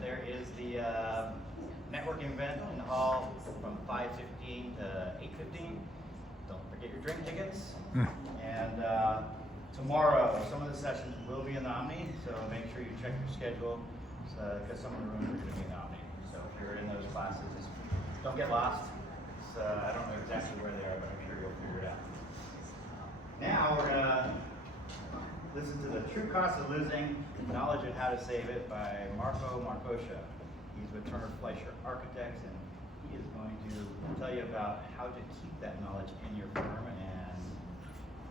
there is the networking event in the hall from 5:15 to 8:15. Don't forget your drink tickets. And tomorrow, some of the sessions will be in the Omni, so make sure you check your schedule because some of the rooms are going to be in the Omni. So if you're in those classes, just don't get lost. I don't know exactly where they are, but I'm sure you'll figure it out. Now we're going to listen to The True Cost of Losing Knowledge and How to Save It by Marco Marcoscia. He's with Turner Fleischer Architects, and he is going to tell you about how to keep that knowledge in your firm and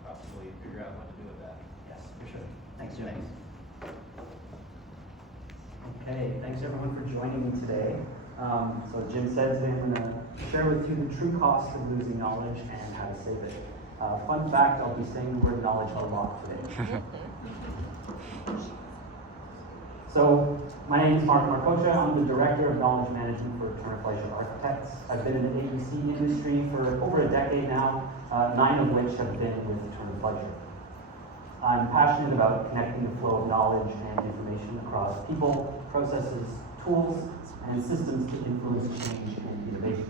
probably figure out what to do with that. Yes, for sure. Thanks, Jim. Thanks. Okay, thanks everyone for joining me today. So Jim said today I'm going to share with you the true cost of losing knowledge and how to save it. Fun fact, I'll be saying the word knowledge a lot today. So, my name is Marco Marcoscia. I'm the Director of Knowledge Management for Turner Fleischer Architects. I've been in the AEC industry for over a decade now, 9 of which have been with Turner Fleischer. I'm passionate about connecting the flow of knowledge and information across people, processes, tools, and systems to influence change and innovation.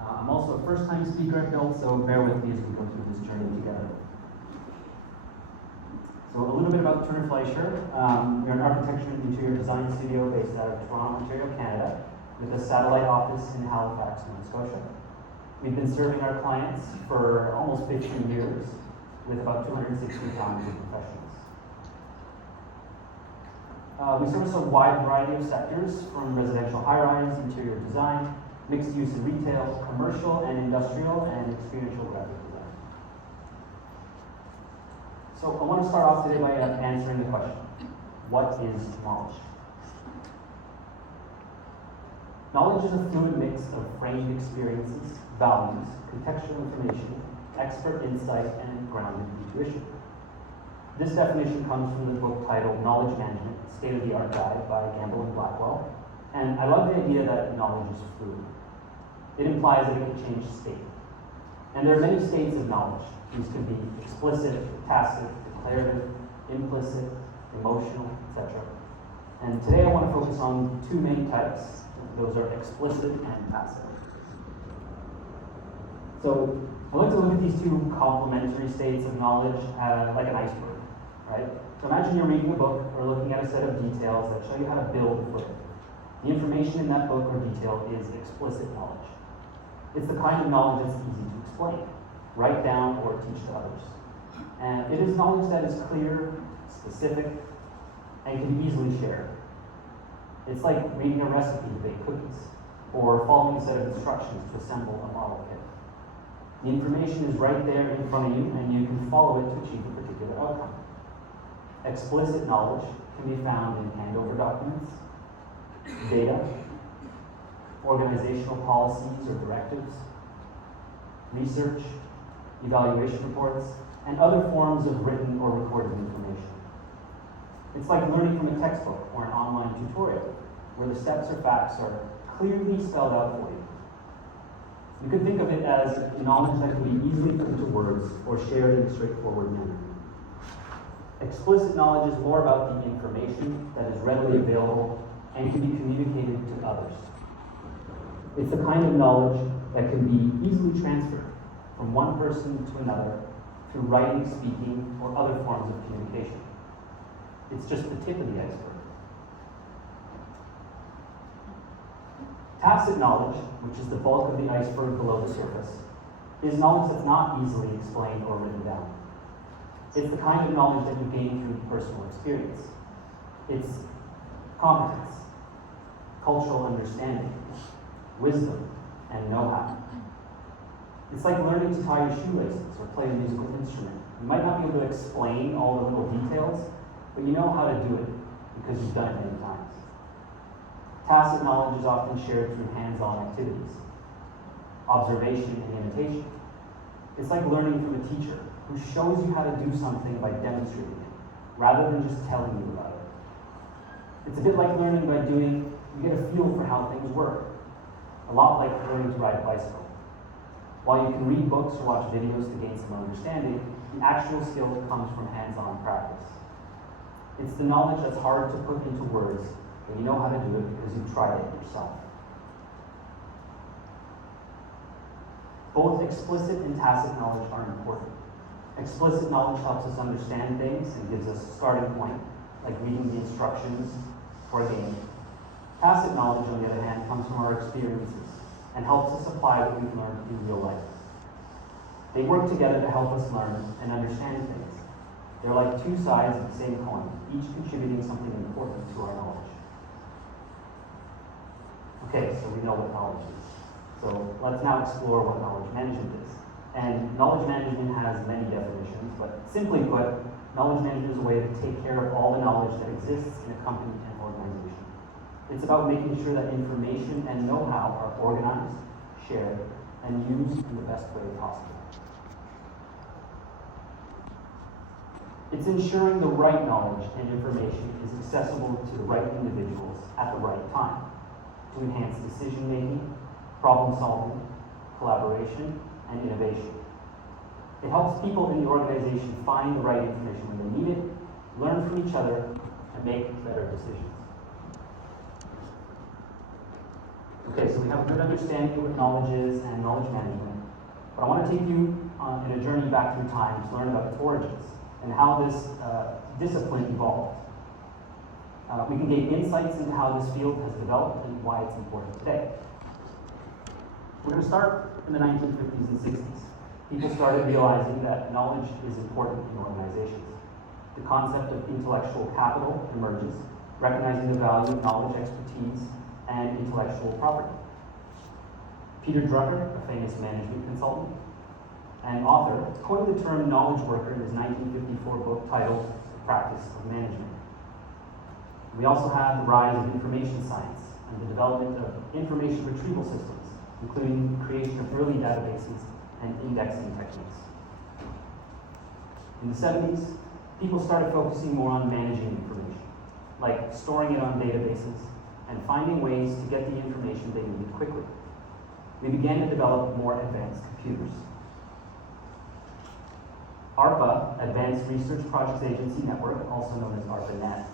I'm also a first-time speaker at BILT, so bear with me as we go through this journey together. So a little bit about Turner Fleischer. We're an architecture and interior design studio based out of Toronto, Ontario, Canada, with a satellite office in Halifax, Nova Scotia. We've been serving our clients for almost 15 years, with about 260 talented professionals. We service a wide variety of sectors, from residential high-rise, interior design, mixed use and retail, commercial and industrial, and experiential graphic design. So I want to start off today by answering the question, what is knowledge? Knowledge is a fluid mix of framed experiences, values, contextual information, expert insight, and grounded intuition. This definition comes from the book titled Knowledge Management, State-of-the-Art Guide by Gamble and Blackwell. And I love the idea that knowledge is fluid. It implies that it can change state. And there are many states of knowledge. These could be explicit, tacit, declarative, implicit, emotional, etc. And today I want to focus on 2 main types. Those are explicit and passive. So I like to look at these 2 complementary states of knowledge like an iceberg, right? So imagine you're reading a book or looking at a set of details that show you how to build a foot. The information in that book or detail is explicit knowledge. It's the kind of knowledge that's easy to explain, write down, or teach to others. And it is knowledge that is clear, specific, and can be easily shared. It's like reading a recipe to bake cookies, or following a set of instructions to assemble a model kit. The information is right there in front of you, and you can follow it to achieve a particular outcome. Explicit knowledge can be found in handover documents, data, organizational policies or directives, research, evaluation reports, and other forms of written or recorded information. It's like learning from a textbook or an online tutorial, where the steps or facts are clearly spelled out for you. You could think of it as knowledge that can be easily put into words or shared in a straightforward manner. Explicit knowledge is more about the information that is readily available and can be communicated to others. It's the kind of knowledge that can be easily transferred from one person to another through writing, speaking, or other forms of communication. It's just the tip of the iceberg. Tacit knowledge, which is the bulk of the iceberg below the surface, is knowledge that's not easily explained or written down. It's the kind of knowledge that you gain through personal experience. It's competence, cultural understanding, wisdom, and know-how. It's like learning to tie your shoelaces or play a musical instrument. You might not be able to explain all the little details, but you know how to do it because you've done it many times. Tacit knowledge is often shared through hands-on activities, observation and imitation. It's like learning from a teacher who shows you how to do something by demonstrating it, rather than just telling you about it. It's a bit like learning by doing. You get a feel for how things work. A lot like learning to ride a bicycle. While you can read books or watch videos to gain some understanding, the actual skill comes from hands-on practice. It's the knowledge that's hard to put into words, then you know how to do it because you've tried it yourself. Both explicit and tacit knowledge are important. Explicit knowledge helps us understand things and gives us a starting point, like reading the instructions for a game. Tacit knowledge, on the other hand, comes from our experiences and helps us apply what we've learned in real life. They work together to help us learn and understand things. They're like two sides of the same coin, each contributing something important to our knowledge. Okay, so we know what knowledge is. So let's now explore what knowledge management is. And knowledge management has many definitions, but simply put, knowledge management is a way to take care of all the knowledge that exists in a company and organization. It's about making sure that information and know-how are organized, shared, and used in the best way possible. It's ensuring the right knowledge and information is accessible to the right individuals at the right time to enhance decision-making, problem-solving, collaboration, and innovation. It helps people in the organization find the right information when they need it, learn from each other, and make better decisions. Okay, so we have a good understanding of what knowledge is and knowledge management, but I want to take you in a journey back through time to learn about its origins and how this discipline evolved. We can gain insights into how this field has developed and why it's important today. We're going to start in the 1950s and 60s. People started realizing that knowledge is important in organizations. The concept of intellectual capital emerges, recognizing the value of knowledge, expertise, and intellectual property. Peter Drucker, a famous management consultant and author, coined the term knowledge worker in his 1954 book titled The Practice of Management. We also have the rise of information science and the development of information retrieval systems, including the creation of early databases and indexing techniques. In the 70s, people started focusing more on managing information, like storing it on databases and finding ways to get the information they needed quickly. We began to develop more advanced computers. ARPA, Advanced Research Projects Agency Network, also known as ARPANET,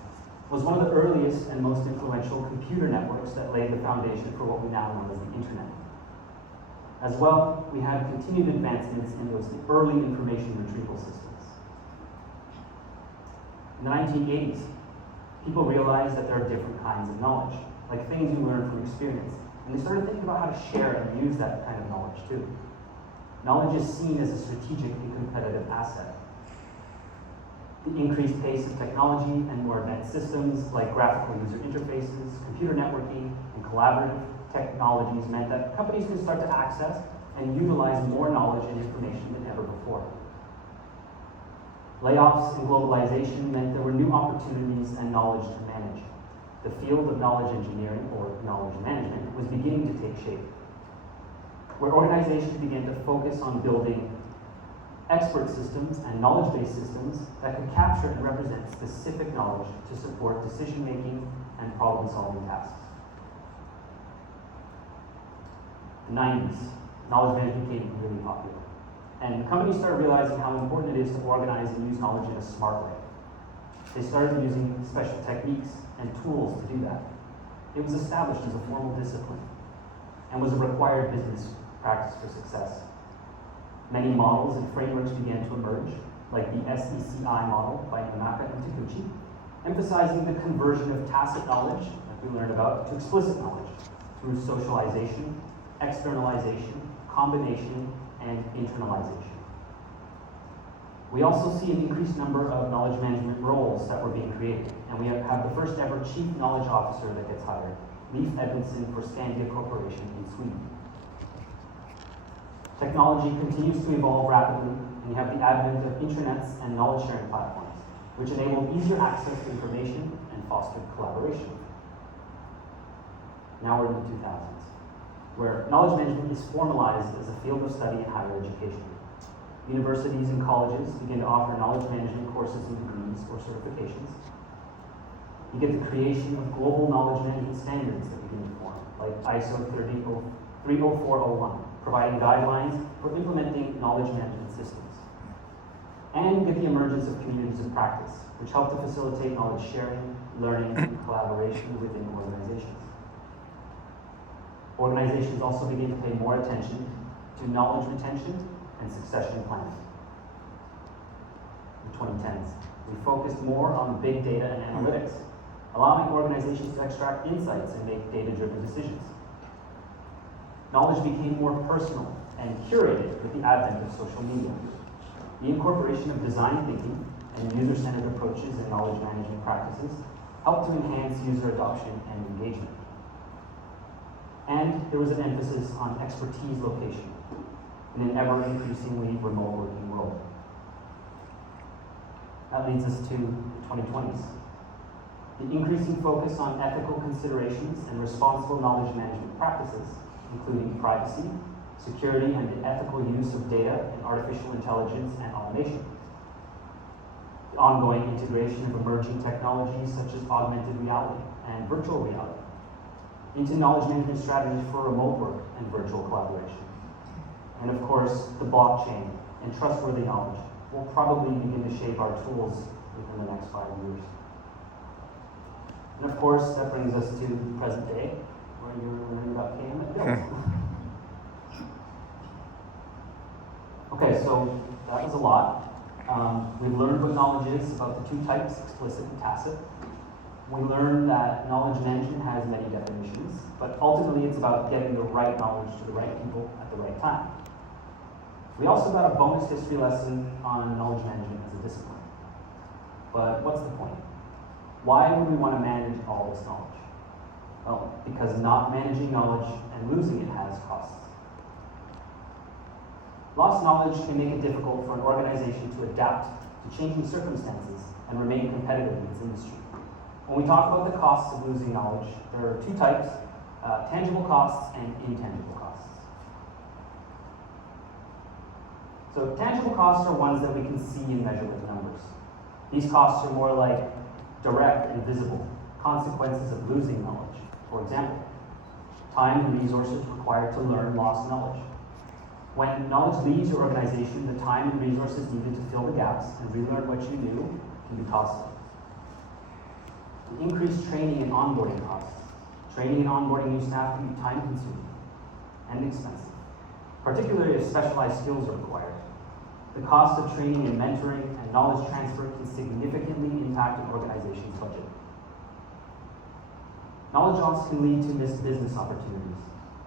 was one of the earliest and most influential computer networks that laid the foundation for what we now know as the Internet. As well, we had continued advancements in those early information retrieval systems. In the 1980s, people realized that there are different kinds of knowledge, like things you learn from experience, and they started thinking about how to share and use that kind of knowledge too. Knowledge is seen as a strategic and competitive asset. The increased pace of technology and more advanced systems like graphical user interfaces, computer networking, and collaborative technologies meant that companies could start to access and utilize more knowledge and information than ever before. Layoffs and globalization meant there were new opportunities and knowledge to manage. The field of knowledge engineering, or knowledge management, was beginning to take shape, where organizations began to focus on building expert systems and knowledge-based systems that could capture and represent specific knowledge to support decision-making and problem-solving tasks. The 90s, knowledge management became really popular. And companies started realizing how important it is to organize and use knowledge in a smart way. They started using special techniques and tools to do that. It was established as a formal discipline and was a required business practice for success. Many models and frameworks began to emerge, like the SECI model by Namaka and Taguchi, emphasizing the conversion of tacit knowledge, like we learned about, to explicit knowledge through socialization, externalization, combination, and internalization. We also see an increased number of knowledge management roles that were being created, and we have the first ever chief knowledge officer that gets hired, Leif Edmondson for Skandia Corporation in Sweden. Technology continues to evolve rapidly, and we have the advent of intranets and knowledge sharing platforms, which enable easier access to information and foster collaboration. Now we're in the 2000s, where knowledge management is formalized as a field of study in higher education. Universities and colleges begin to offer knowledge management courses and degrees or certifications. You get the creation of global knowledge management standards that begin to form, like ISO 30401, providing guidelines for implementing knowledge management systems. And you get the emergence of communities of practice, which help to facilitate knowledge sharing, learning, and collaboration within organizations. Organizations also begin to pay more attention to knowledge retention and succession planning. In the 2010s, we focused more on big data and analytics, allowing organizations to extract insights and make data-driven decisions. Knowledge became more personal and curated with the advent of social media. The incorporation of design thinking and user-centered approaches in knowledge management practices helped to enhance user adoption and engagement. And there was an emphasis on expertise location in an ever-increasingly remote working world. That leads us to the 2020s. The increasing focus on ethical considerations and responsible knowledge management practices, including privacy, security, and the ethical use of data and artificial intelligence and automation. The ongoing integration of emerging technologies such as augmented reality and virtual reality into knowledge management strategies for remote work and virtual collaboration. And of course, the blockchain and trustworthy knowledge will probably begin to shape our tools within the next 5 years. And of course, that brings us to the present day, where you're learning about KM at BILT. Okay, so that was a lot. We've learned what knowledge is about the two types, explicit and tacit. We learned that knowledge management has many definitions, but ultimately it's about getting the right knowledge to the right people at the right time. We also got a bonus history lesson on knowledge management as a discipline. But what's the point? Why would we want to manage all this knowledge? Well, because not managing knowledge and losing it has costs. Lost knowledge can make it difficult for an organization to adapt to changing circumstances and remain competitive in its industry. When we talk about the costs of losing knowledge, there are two types, tangible costs and intangible costs. So tangible costs are ones that we can see and measure with numbers. These costs are more like direct and visible consequences of losing knowledge. For example, time and resources required to learn lost knowledge. When knowledge leaves your organization, the time and resources needed to fill the gaps and relearn what you knew can be costly. Increased training and onboarding costs. Training and onboarding new staff can be time-consuming and expensive, particularly if specialized skills are required. The cost of training and mentoring and knowledge transfer can significantly impact an organization's budget. Knowledge loss can lead to missed business opportunities.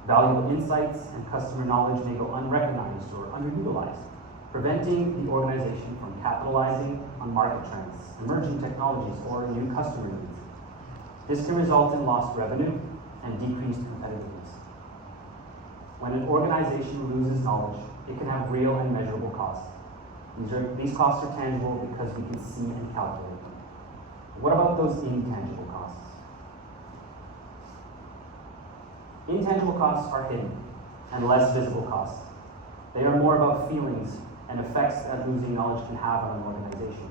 Valuable insights and customer knowledge may go unrecognized or underutilized, preventing the organization from capitalizing on market trends, emerging technologies, or new customer needs. This can result in lost revenue and decreased competitiveness. When an organization loses knowledge, it can have real and measurable costs. These costs are tangible because we can see and calculate them. What about those intangible costs? Intangible costs are hidden and less visible costs. They are more about feelings and effects that losing knowledge can have on an organization.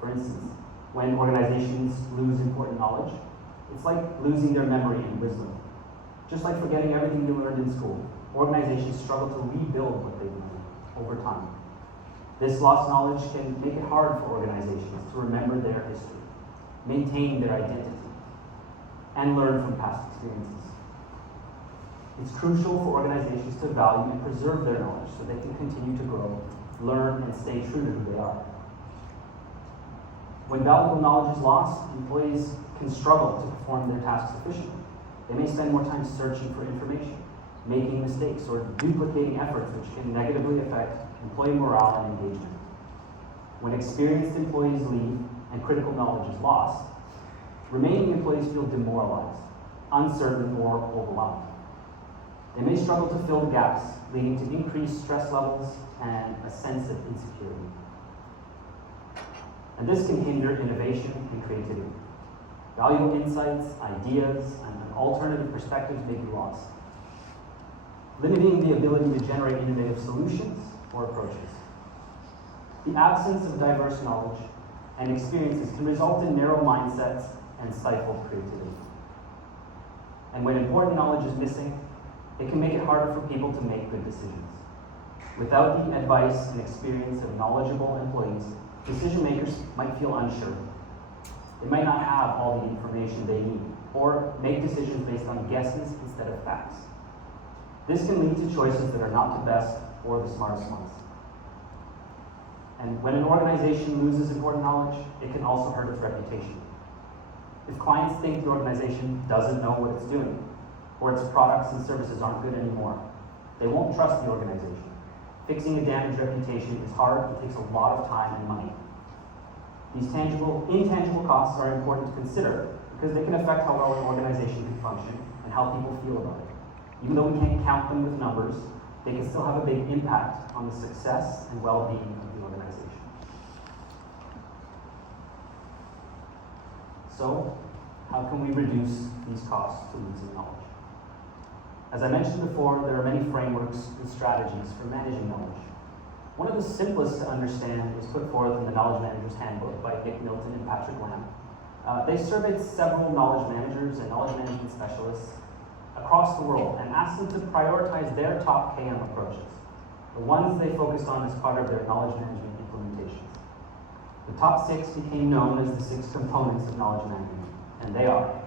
For instance, when organizations lose important knowledge, it's like losing their memory and wisdom. Just like forgetting everything you learned in school, organizations struggle to rebuild what they've learned over time. This lost knowledge can make it hard for organizations to remember their history, maintain their identity, and learn from past experiences. It's crucial for organizations to value and preserve their knowledge so they can continue to grow, learn, and stay true to who they are. When valuable knowledge is lost, employees can struggle to perform their tasks efficiently. They may spend more time searching for information, making mistakes, or duplicating efforts which can negatively affect employee morale and engagement. When experienced employees leave and critical knowledge is lost, remaining employees feel demoralized, uncertain, or overwhelmed. They may struggle to fill the gaps, leading to increased stress levels and a sense of insecurity. And this can hinder innovation and creativity. Valuable insights, ideas, and alternative perspectives may be lost, limiting the ability to generate innovative solutions or approaches. The absence of diverse knowledge and experiences can result in narrow mindsets and stifled creativity. And when important knowledge is missing, it can make it harder for people to make good decisions. Without the advice and experience of knowledgeable employees, decision makers might feel unsure. They might not have all the information they need, or make decisions based on guesses instead of facts. This can lead to choices that are not the best or the smartest ones. And when an organization loses important knowledge, it can also hurt its reputation. If clients think the organization doesn't know what it's doing, or its products and services aren't good anymore, they won't trust the organization. Fixing a damaged reputation is hard, it takes a lot of time and money. These intangible costs are important to consider because they can affect how well an organization can function and how people feel about it. Even though we can't count them with numbers, they can still have a big impact on the success and well-being of the organization. So, how can we reduce these costs to losing knowledge? As I mentioned before, there are many frameworks and strategies for managing knowledge. One of the simplest to understand is put forth in the Knowledge Manager's Handbook by Nick Milton and Patrick Lamb. They surveyed several knowledge managers and knowledge management specialists across the world and asked them to prioritize their top KM approaches, the ones they focused on as part of their knowledge management implementations. The top 6 became known as the 6 components of knowledge management, and they are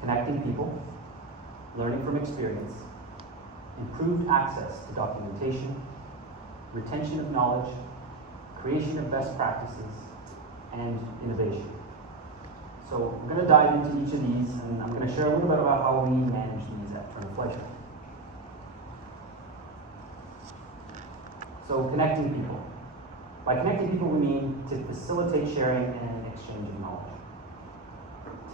connecting people, learning from experience, improved access to documentation, retention of knowledge, creation of best practices, and innovation. So I'm going to dive into each of these, and I'm going to share a little bit about how we manage these at Turner Fleischer. So connecting people. By connecting people, we mean to facilitate sharing and exchanging knowledge.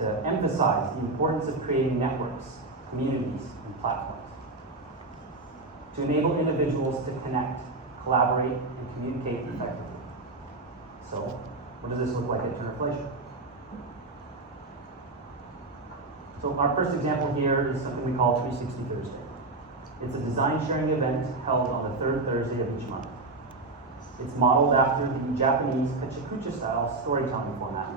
To emphasize the importance of creating networks, communities, and platforms. To enable individuals to connect, collaborate, and communicate effectively. So, what does this look like at Turner Fleischer? So our first example here is something we call 360 Thursday. It's a design sharing event held on the 3rd Thursday of each month. It's modeled after the Japanese Pachikucha style storytelling format,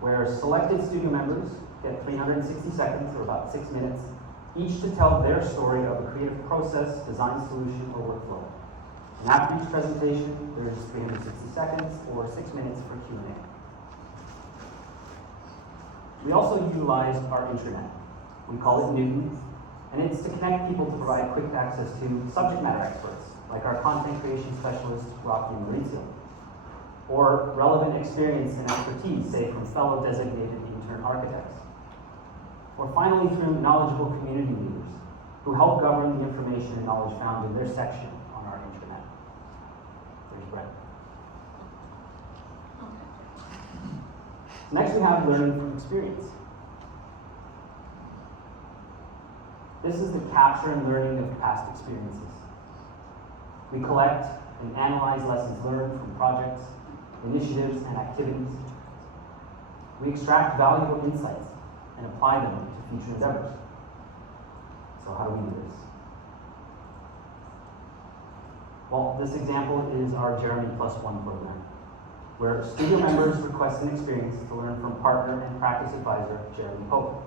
where selected studio members get 360 seconds, or about 6 minutes, each to tell their story of a creative process, design solution, or workflow. And after each presentation, there's 360 seconds or 6 minutes for Q&A. We also utilized our intranet. We call it Newton, and it's to connect people to provide quick access to subject matter experts, like our content creation specialist, Rocky Maurizio, or relevant experience and expertise, say from fellow designated intern architects. Or finally, through knowledgeable community leaders who help govern the information and knowledge found in their section on our intranet. There's Brett. Next, we have learning from experience. This is the capture and learning of past experiences. We collect and analyze lessons learned from projects, initiatives, and activities. We extract valuable insights and apply them to future endeavors. So how do we do this? Well, this example is our Jeremy Plus One program, where studio members request an experience to learn from partner and practice advisor Jeremy Pope.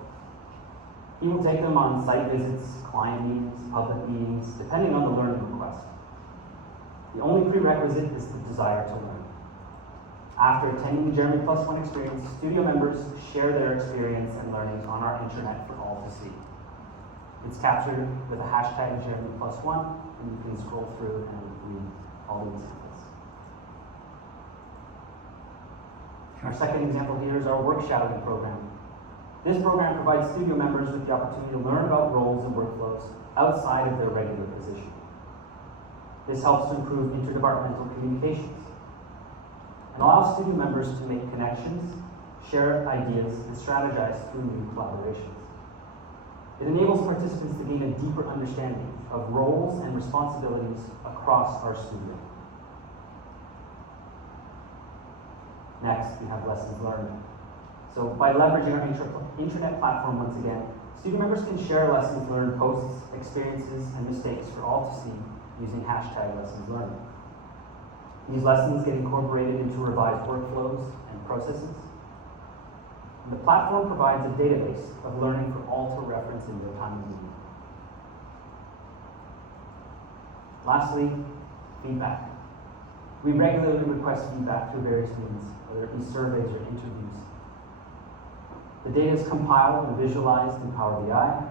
He will take them on site visits, client meetings, public meetings, depending on the learning request. The only prerequisite is the desire to learn. After attending the Jeremy Plus One experience, studio members share their experience and learnings on our intranet for all to see. It's captured with a hashtag Jeremy Plus One, and you can scroll through and read all the examples. Our second example here is our work shadowing program. This program provides studio members with the opportunity to learn about roles and workflows outside of their regular position. This helps to improve interdepartmental communications and allows studio members to make connections, share ideas, and strategize through new collaborations. It enables participants to gain a deeper understanding of roles and responsibilities across our studio. Next, we have lessons learned. So by leveraging our intranet platform once again, studio members can share lessons learned, posts, experiences, and mistakes for all to see using hashtag lessons learned. These lessons get incorporated into revised workflows and processes. And the platform provides a database of learning for all to reference in their time of need. Lastly, feedback. We regularly request feedback through various means, whether it be surveys or interviews. The data is compiled and visualized in Power BI,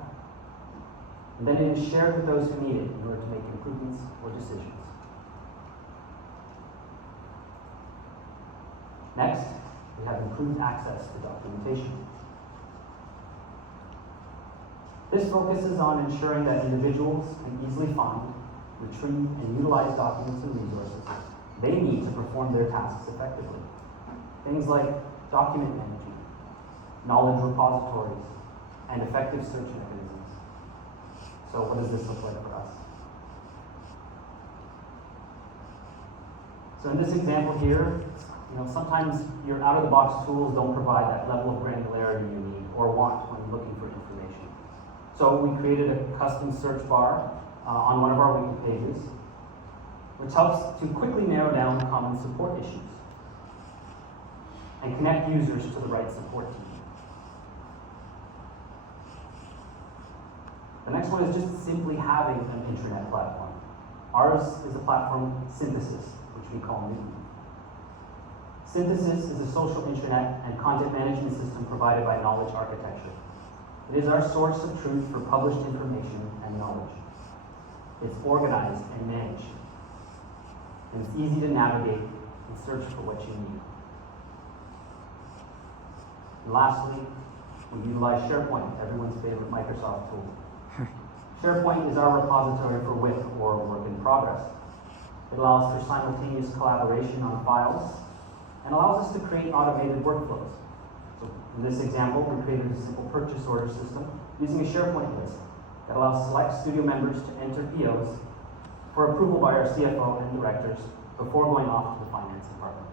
and then it is shared with those who need it in order to make improvements or decisions. Next, we have improved access to documentation. This focuses on ensuring that individuals can easily find, retrieve, and utilize documents and resources they need to perform their tasks effectively. Things like document management, knowledge repositories, and effective search mechanisms. So what does this look like for us? So in this example here, sometimes your out-of-the-box tools don't provide that level of granularity you need or want when looking for information. So we created a custom search bar on one of our wiki pages, which helps to quickly narrow down common support issues and connect users to the right support team. The next one is just simply having an intranet platform. Ours is a platform Synthesis, which we call Newton. Synthesis is a social intranet and content management system provided by Knowledge Architecture. It is our source of truth for published information and knowledge. It's organized and managed, and it's easy to navigate and search for what you need. And lastly, we utilize SharePoint, everyone's favorite Microsoft tool. SharePoint is our repository for WIP, or work in progress. It allows for simultaneous collaboration on files and allows us to create automated workflows. So in this example, we created a simple purchase order system using a SharePoint list that allows select studio members to enter POs for approval by our CFO and directors before going off to the finance department.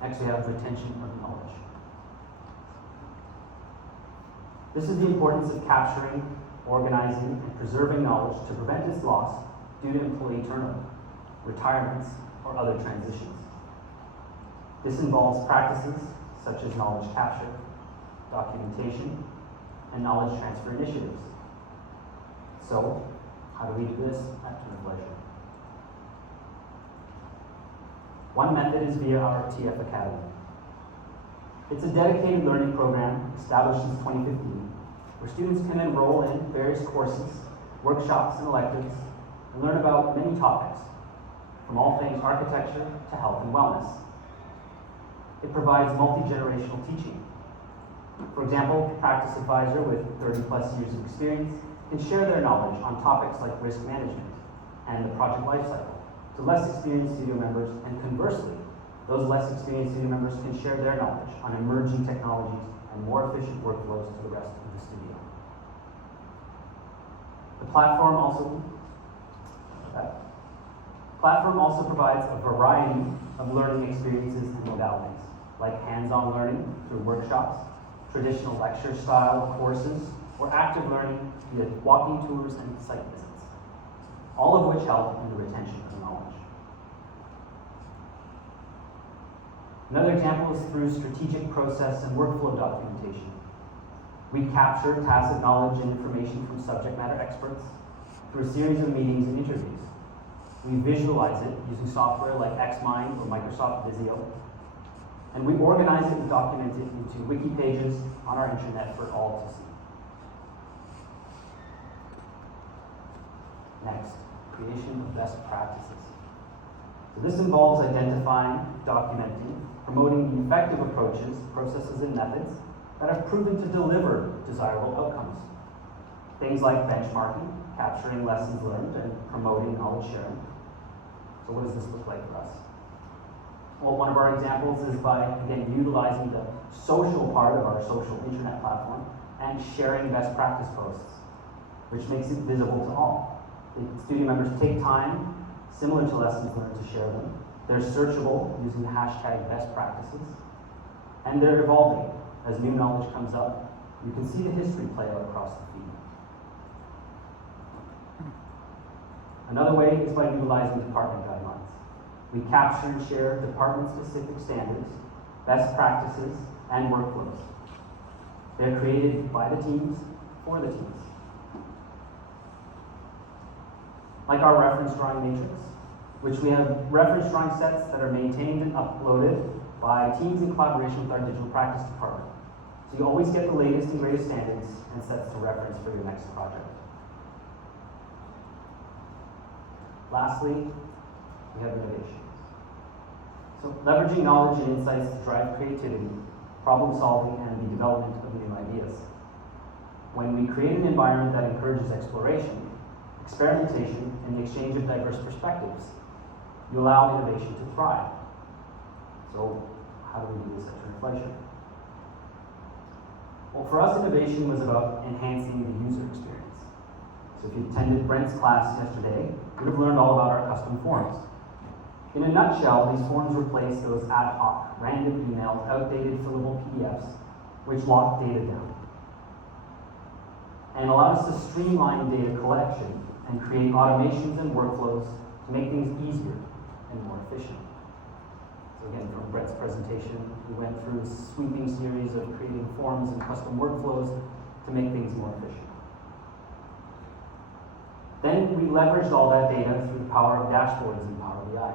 Next, we have retention of knowledge. This is the importance of capturing, organizing, and preserving knowledge to prevent its loss due to employee turnover, retirements, or other transitions. This involves practices such as knowledge capture, documentation, and knowledge transfer initiatives. So, how do we do this at Turner Leisure? One method is via our TF Academy. It's a dedicated learning program established since 2015, where students can enroll in various courses, workshops, and electives, and learn about many topics, from all things architecture to health and wellness. It provides multi-generational teaching. For example, a practice advisor with 30+ years of experience can share their knowledge on topics like risk management and the project lifecycle to less experienced studio members, and conversely, those less experienced studio members can share their knowledge on emerging technologies and more efficient workflows to the rest of the studio. The platform also provides a variety of learning experiences and modalities, like hands-on learning through workshops, traditional lecture-style courses, or active learning via walking tours and site visits, all of which help in the retention of knowledge. Another example is through strategic process and workflow documentation. We capture tacit knowledge and information from subject matter experts through a series of meetings and interviews. We visualize it using software like Xmind or Microsoft Visio, and we organize it and document it into wiki pages on our intranet for all to see. Next, creation of best practices. So this involves identifying, documenting, promoting the effective approaches, processes, and methods that have proven to deliver desirable outcomes. Things like benchmarking, capturing lessons learned, and promoting knowledge sharing. So what does this look like for us? Well, one of our examples is by, again, utilizing the social part of our social intranet platform and sharing best practice posts, which makes it visible to all. The studio members take time, similar to lessons learned, to share them. They're searchable using the hashtag best practices, and they're evolving. As new knowledge comes up, you can see the history play out across the feed. Another way is by utilizing department guidelines. We capture and share department-specific standards, best practices, and workflows. They're created by the teams for the teams. like our reference drawing matrix, which we have reference drawing sets that are maintained and uploaded by teams in collaboration with our digital practice department. So you always get the latest and greatest standards and sets to reference for your next project. Lastly, we have innovation. So leveraging knowledge and insights to drive creativity, problem solving, and the development of new ideas. When we create an environment that encourages exploration, experimentation, and the exchange of diverse perspectives, you allow innovation to thrive. So how do we do this at Inflation? Well, for us, innovation was about enhancing the user experience. So if you attended Brent's class yesterday, you would have learned all about our custom forms. In a nutshell, these forms replace those ad hoc, random emails, outdated fillable PDFs, which lock data down, and allow us to streamline data collection and create automations and workflows to make things easier and more efficient. So again, from Brett's presentation, we went through a sweeping series of creating forms and custom workflows to make things more efficient. Then we leveraged all that data through the power of dashboards in Power BI.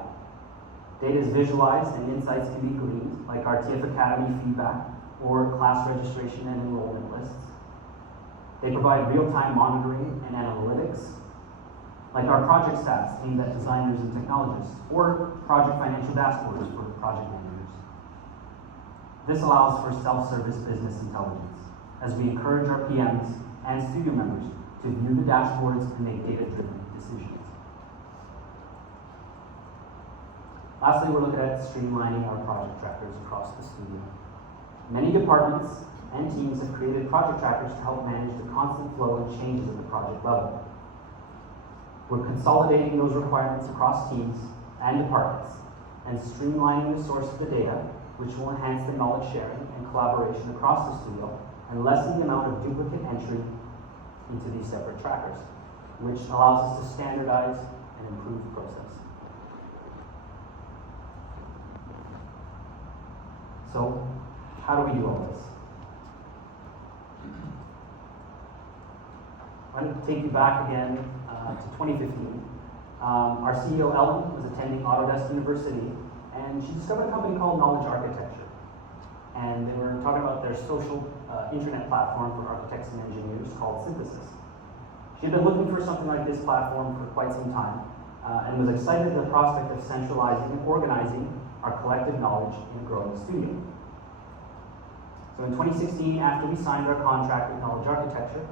Data is visualized and insights can be gleaned, like our TF Academy feedback or class registration and enrollment lists. They provide real-time monitoring and analytics, like our project stats aimed at designers and technologists, or project financial dashboards for project managers. This allows for self-service business intelligence, as we encourage our PMs and studio members to view the dashboards and make data-driven decisions. Lastly, we're looking at streamlining our project trackers across the studio. Many departments and teams have created project trackers to help manage the constant flow and changes at the project level. We're consolidating those requirements across teams and departments and streamlining the source of the data, which will enhance the knowledge sharing and collaboration across the studio and lessen the amount of duplicate entry into these separate trackers, which allows us to standardize and improve the process. So, how do we do all this? I'm going to take you back again to 2015. Our CEO, Ellen, was attending Autodesk University, and she discovered a company called Knowledge Architecture. And they were talking about their social internet platform for architects and engineers called Synthesis. She had been looking for something like this platform for quite some time, and was excited at the prospect of centralizing and organizing our collective knowledge in a growing studio. So in 2016, after we signed our contract with Knowledge Architecture,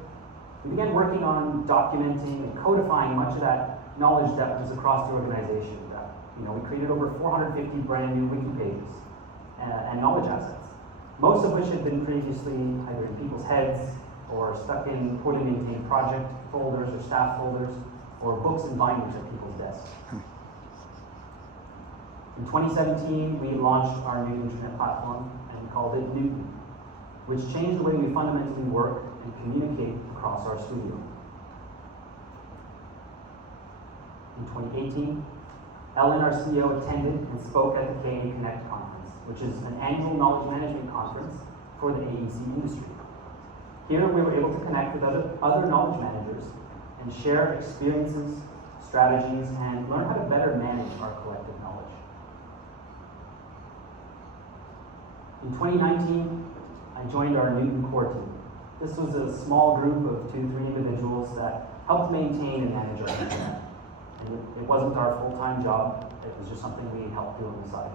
we began working on documenting and codifying much of that knowledge that was across the organization. We created over 450 brand new wiki pages and knowledge assets, most of which had been previously either in people's heads or stuck in poorly maintained project folders or staff folders or books and binders at people's desks. In 2017, we launched our new internet platform and called it Newton, which changed the way we fundamentally work and communicate across our studio. In 2018, Ellen, our CEO, attended and spoke at the KA Connect conference, which is an annual knowledge management conference for the AEC industry. Here, we were able to connect with other knowledge managers and share experiences, strategies, and learn how to better manage our collective knowledge. In 2019, I joined our Newton core team. This was a small group of 2-3 individuals that helped maintain and manage our internet. And it wasn't our full-time job, it was just something we helped do on the side.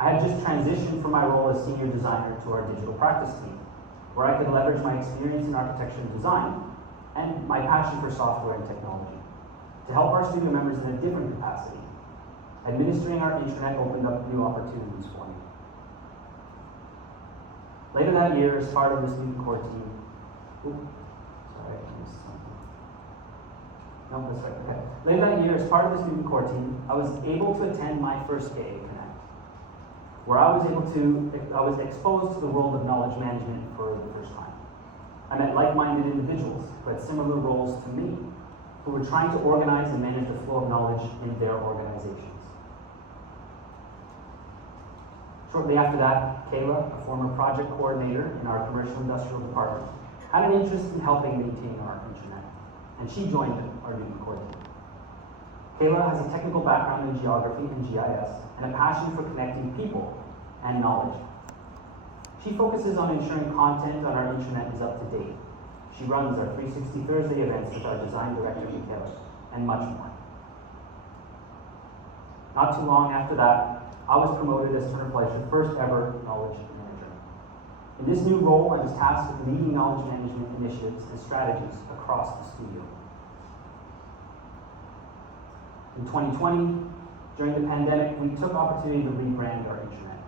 I had just transitioned from my role as senior designer to our digital practice team, where I could leverage my experience in architecture and design and my passion for software and technology to help our studio members in a different capacity. Administering our intranet opened up new opportunities for me. Later that year, as part of this new core team, Later that year, as part of this new core team, I was able to attend my first KA Connect, where I was exposed to the world of knowledge management for the first time. I met like-minded individuals who had similar roles to me, who were trying to organize and manage the flow of knowledge in their organizations. Shortly after that, Kayla, a former project coordinator in our commercial industrial department, had an interest in helping maintain our internet, and she joined our new core team. Kayla has a technical background in geography and GIS and a passion for connecting people and knowledge. She focuses on ensuring content on our intranet is up to date. She runs our 360 Thursday events with our design director, Kayla, and much more. Not too long after that, I was promoted as Turner Fleischer's first ever knowledge manager. In this new role, I was tasked with leading knowledge management initiatives and strategies across the studio. In 2020, during the pandemic, we took opportunity to rebrand our intranet,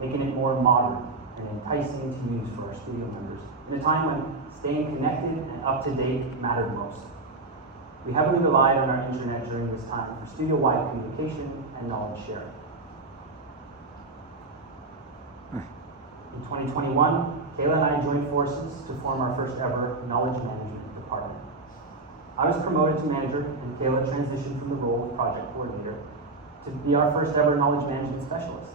making it more modern and enticing to use for our studio members in a time when staying connected and up to date mattered most. We heavily relied on our intranet during this time for studio-wide communication and knowledge sharing. In 2021, Kayla and I joined forces to form our first ever knowledge management department. I was promoted to manager, and Kayla transitioned from the role of project coordinator to be our first ever knowledge management specialist.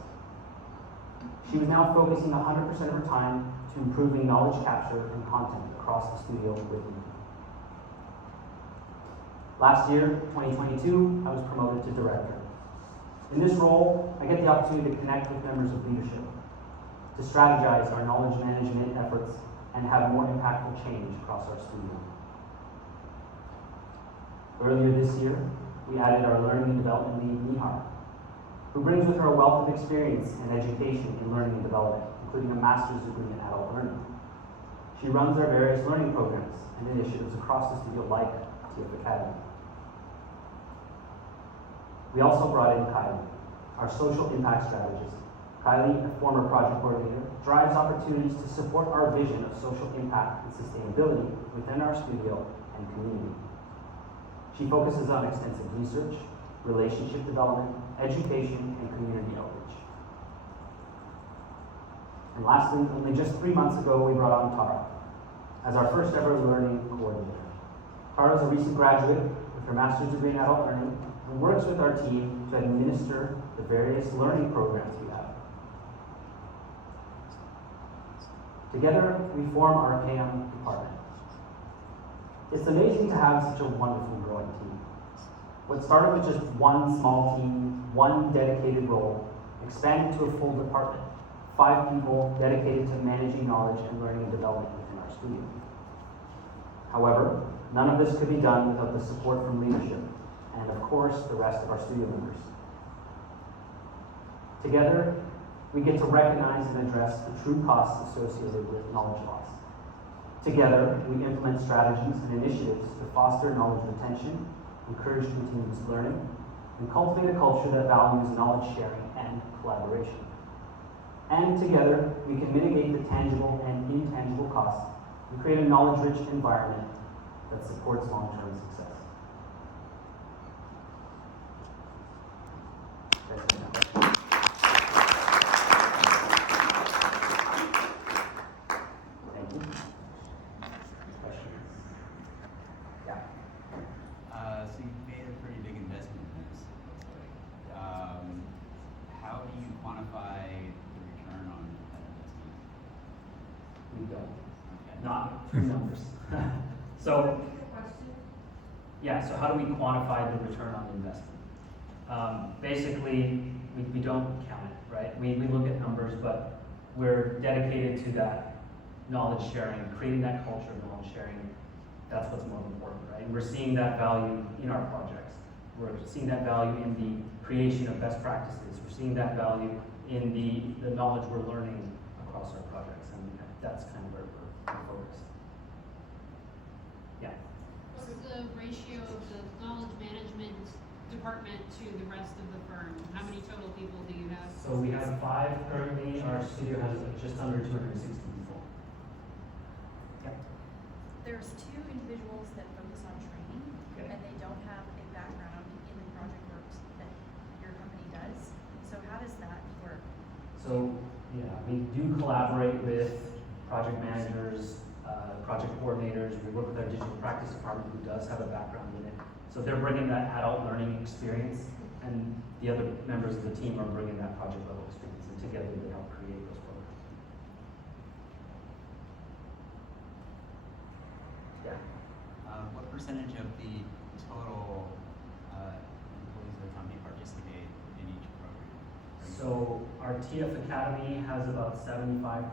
She was now focusing 100% of her time to improving knowledge capture and content across the studio with me. Last year, 2022, I was promoted to director. In this role, I get the opportunity to connect with members of leadership, to strategize our knowledge management efforts, and have more impactful change across our studio. Earlier this year, we added our learning and development lead, Nihar, who brings with her a wealth of experience and education in learning and development, including a master's degree in adult learning. She runs our various learning programs and initiatives across the studio like TF Academy. We also brought in Kylie, our social impact strategist. Kylie, a former project coordinator, drives opportunities to support our vision of social impact and sustainability within our studio and community. She focuses on extensive research, relationship development, education, and community outreach. And lastly, only just 3 months ago, we brought on Tara as our first ever learning coordinator. Tara is a recent graduate with her master's degree in adult learning and works with our team to administer the various learning programs we have. Together, we form our KM department. It's amazing to have such a wonderful growing team. What started with just one small team, one dedicated role, expanded to a full department, 5 people dedicated to managing knowledge and learning and development within our studio. However, none of this could be done without the support from leadership and, of course, the rest of our studio members. Together, we get to recognize and address the true costs associated with knowledge loss. Together, we implement strategies and initiatives to foster knowledge retention, encourage continuous learning, and cultivate a culture that values knowledge sharing and collaboration. And together, we can mitigate the tangible and intangible costs and create a knowledge-rich environment that supports long-term success. Thank you. Questions? Yeah. So you've made a pretty big investment in this, it looks like. How do you quantify the return on that investment? We don't. Okay. Not through numbers. So, yeah, so how do we quantify the return on investment? Basically, we don't count it, right? We look at numbers, but we're dedicated to that knowledge sharing, creating that culture of knowledge sharing. That's what's more important, right? And we're seeing that value in our projects. We're seeing that value in the creation of best practices. We're seeing that value in the knowledge we're learning across our projects, and that's kind of where we're focused. Yeah. What's the ratio of the knowledge management department to the rest of the firm? How many total people do you have? So we have 5 currently. Our studio has just under 260 people. Yeah. There's 2 individuals that focus on training, Okay. and they don't have a background in the project work that your company does. So how does that work? So, yeah, we do collaborate with project managers, project coordinators. We work with our digital practice department who does have a background in it. So they're bringing that adult learning experience, and the other members of the team are bringing that project level experience, and together they help create those programs. Yeah. What percentage of the total the company participate in each program? So our TF Academy has about 75%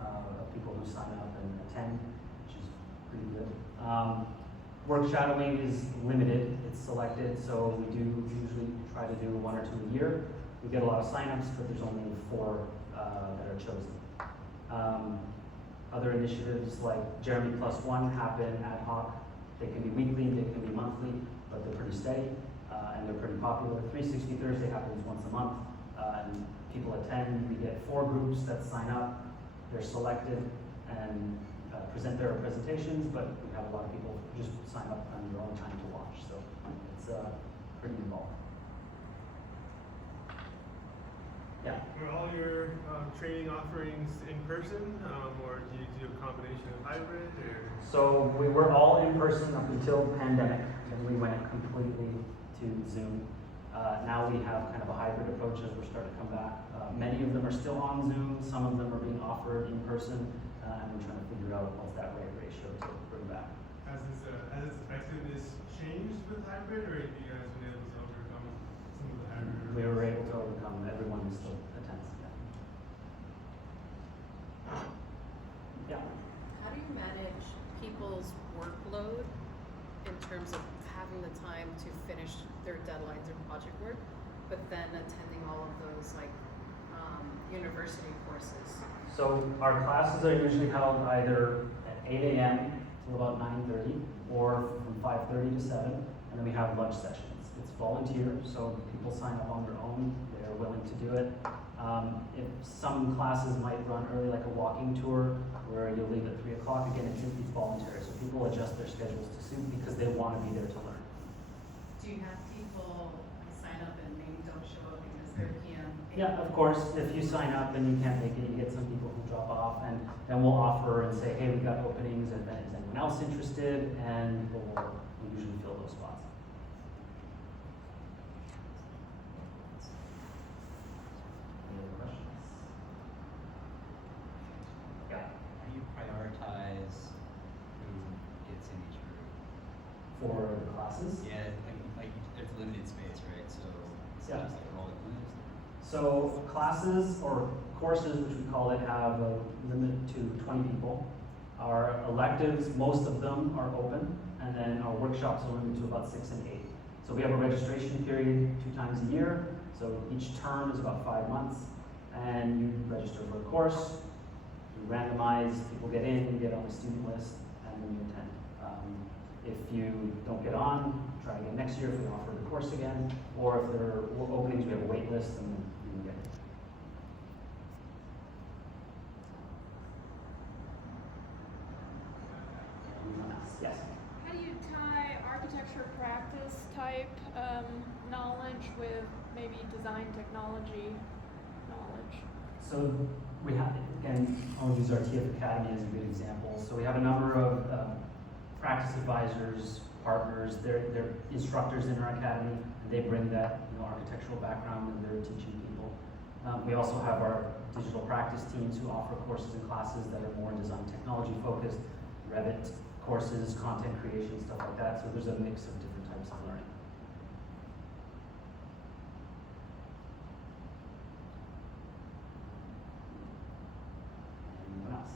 of people who sign up and attend, which is pretty good. Work shadowing is limited, it's selected, so we do usually try to do 1 or 2 a year. We get a lot of signups, but there's only 4 that are chosen. Other initiatives like Jeremy Plus One happen ad hoc. They can be weekly, they can be monthly, but they're pretty steady and they're pretty popular. 360 Thursday happens once a month, and people attend. We get 4 groups that sign up. They're selected and present their presentations, but we have a lot of people who just sign up on their own time to watch. So it's pretty involved. Yeah. Are all your training offerings in person, or do you do a combination of hybrid? Or? So we were all in person up until the pandemic, and we went completely to Zoom. Now we have kind of a hybrid approach as we're starting to come back. Many of them are still on Zoom, some of them are being offered in person, and we're trying to figure out what's that right ratio to bring back. Has its effectiveness changed with hybrid, or have you guys been able to overcome some of the hybrid? We were able to overcome, everyone still attends. Yeah. How do you manage people's workload in terms of having the time to finish their deadlines or project work, but then attending all of those university courses? So our classes are usually held either at 8 a.m. till about 9:30, or from 5:30 to 7, and then we have lunch sessions. It's volunteer, so people sign up on their own. They're willing to do it. If some classes might run early, like a walking tour, where you'll leave at 3 o'clock, again, it's voluntary, so people adjust their schedules to suit because they want to be there to learn. Do you have people sign up and maybe don't show up because they're PM? Yeah, of course, if you sign up and you can't make it, you get some people who drop off, and then we'll offer and say, hey, we've got openings, and then is anyone else interested? And we'll usually fill those spots. Any other questions? Yeah. How do you prioritize who gets in each group? For the classes? Yeah, like there's limited space, right? So it's Yeah. just like roll it loose. So classes or courses, which we call it, have a limit to 20 people. Our electives, most of them are open, and then our workshops are limited to about 6 and 8. So we have a registration period 2 times a year. So each term is about 5 months, and you register for a course. You randomize, people get in, you get on the student list, and then you attend. If you don't get on, try again next year if we offer the course again, or if there are openings, we have a wait list, and you can get in. Yes. How do you tie architecture practice type knowledge with maybe design technology knowledge? So we have, again, I'll use our TF Academy as a good example. So we have a number of practice advisors, partners, they're instructors in our academy, and they bring that architectural background, and they're teaching people. We also have our digital practice teams who offer courses and classes that are more design technology focused, Revit courses, content creation, stuff like that. So there's a mix of different types of learning. Anyone else?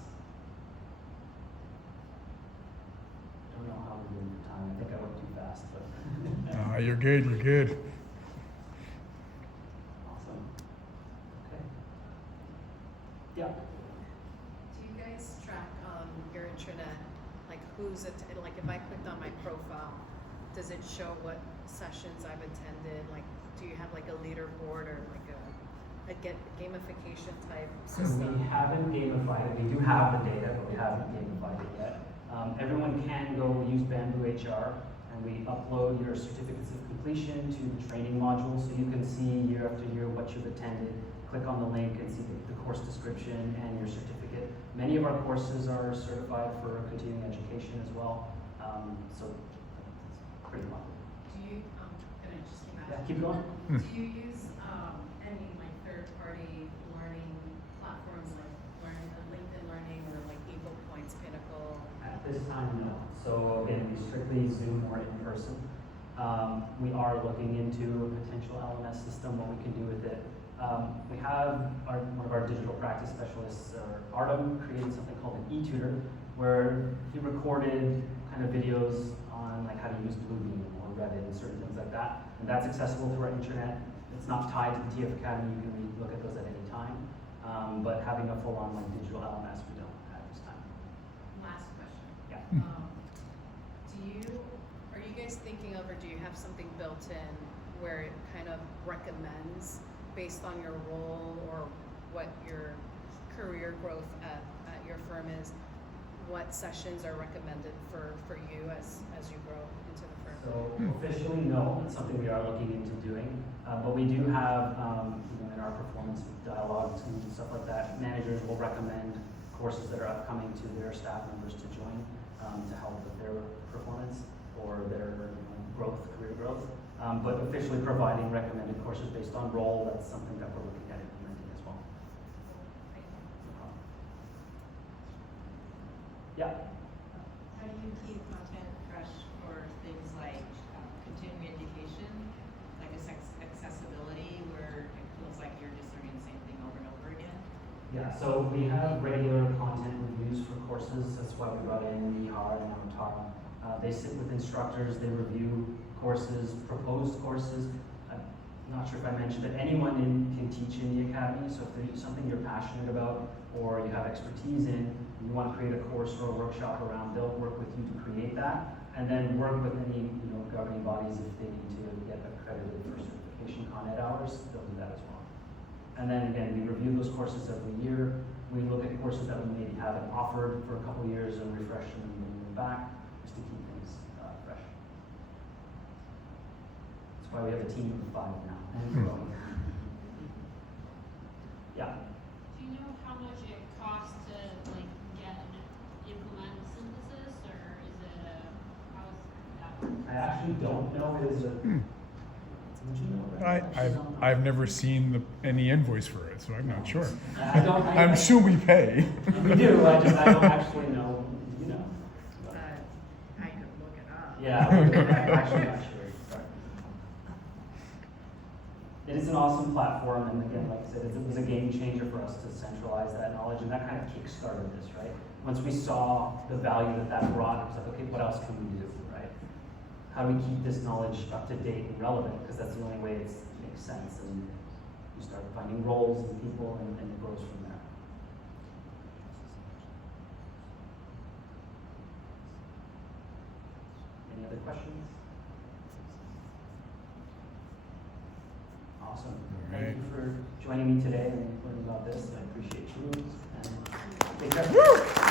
Don't know how we're doing for time. I think I went too fast, but. You're good, you're good. Awesome. Okay. Yeah. Do you guys track on your intranet, like who's attended? Like if I clicked on my profile, does it show what sessions I've attended? Like, do you have like a leaderboard or like a gamification type So system? we haven't gamified it. We do have the data, but we haven't gamified it yet. Everyone can go use Bamboo HR, and we upload your certificates of completion to the training module, so you can see year after year what you've attended. Click on the link and see the course description and your certificate. Many of our courses are certified for continuing education as well, so it's pretty fun. Do you, can I just keep Yeah, asking? keep going. Do you use, any like third-party learning platforms like LinkedIn Learning or like Eagle Points, Pinnacle? At this time, no. So again, we strictly Zoom or in person. We are looking into a potential LMS system, what we can do with it. We have one of our digital practice specialists, Artem, created something called an e-tutor, where he recorded kind of videos on like how to use Bluebeam or Reddit and certain things like that. And that's accessible through our intranet. It's not tied to the TF Academy, you can look at those at any time. But having a full-on like digital LMS, we don't at this time. Last question. Yeah. Are you guys thinking of, or do you have something built in where it kind of recommends based on your role or what your career growth at your firm is, what sessions are recommended for you as you grow into the firm? So officially, no, it's something we are looking into doing. But we do have, in our performance dialogues and stuff like that, managers will recommend courses that are upcoming to their staff members to join to help with their performance or their career growth. But officially providing recommended courses based on role, that's something that we're looking at implementing as well. No problem. Yeah. How do you keep content fresh for things like continuing education, like accessibility, where it feels like you're just learning the same thing over and over again? Yeah, so we have regular content reviews for courses. That's why we brought in Mihar and Avatar. They sit with instructors, they review courses, proposed courses. I'm not sure if I mentioned, but anyone can teach in the academy. So if there's something you're passionate about or you have expertise in, you want to create a course or a workshop around, they'll work with you to create that, and then work with any governing bodies if they need to get accredited for certification Con Ed hours, they'll do that as well. And then again, we review those courses every year. We look at courses that we maybe haven't offered for a couple of years and refresh them and bring them back just to keep things fresh. That's why we have a team of 5 now and growing. Yeah. Do you know how much it costs to like implement synthesis, or is it how's that work? I actually don't know. It is a. Would you know? Right? I've never seen any invoice for it, so I'm not sure. I don't. I'm sure we pay. We do. I don't actually know. You know. I could look it up. Yeah, I'm actually not sure. Sorry. It is an awesome platform, and again, like I said, it was a game changer for us to centralize that knowledge, and that kind of kick-started this, right? Once we saw the value that brought, it was like, okay, what else can we do, right? How do we keep this knowledge up to date and relevant? Because that's the only way it makes sense, and you start finding roles and people, and it grows from there. Any other questions? Awesome. Thank you for joining me today and learning about this. I appreciate you. And take care.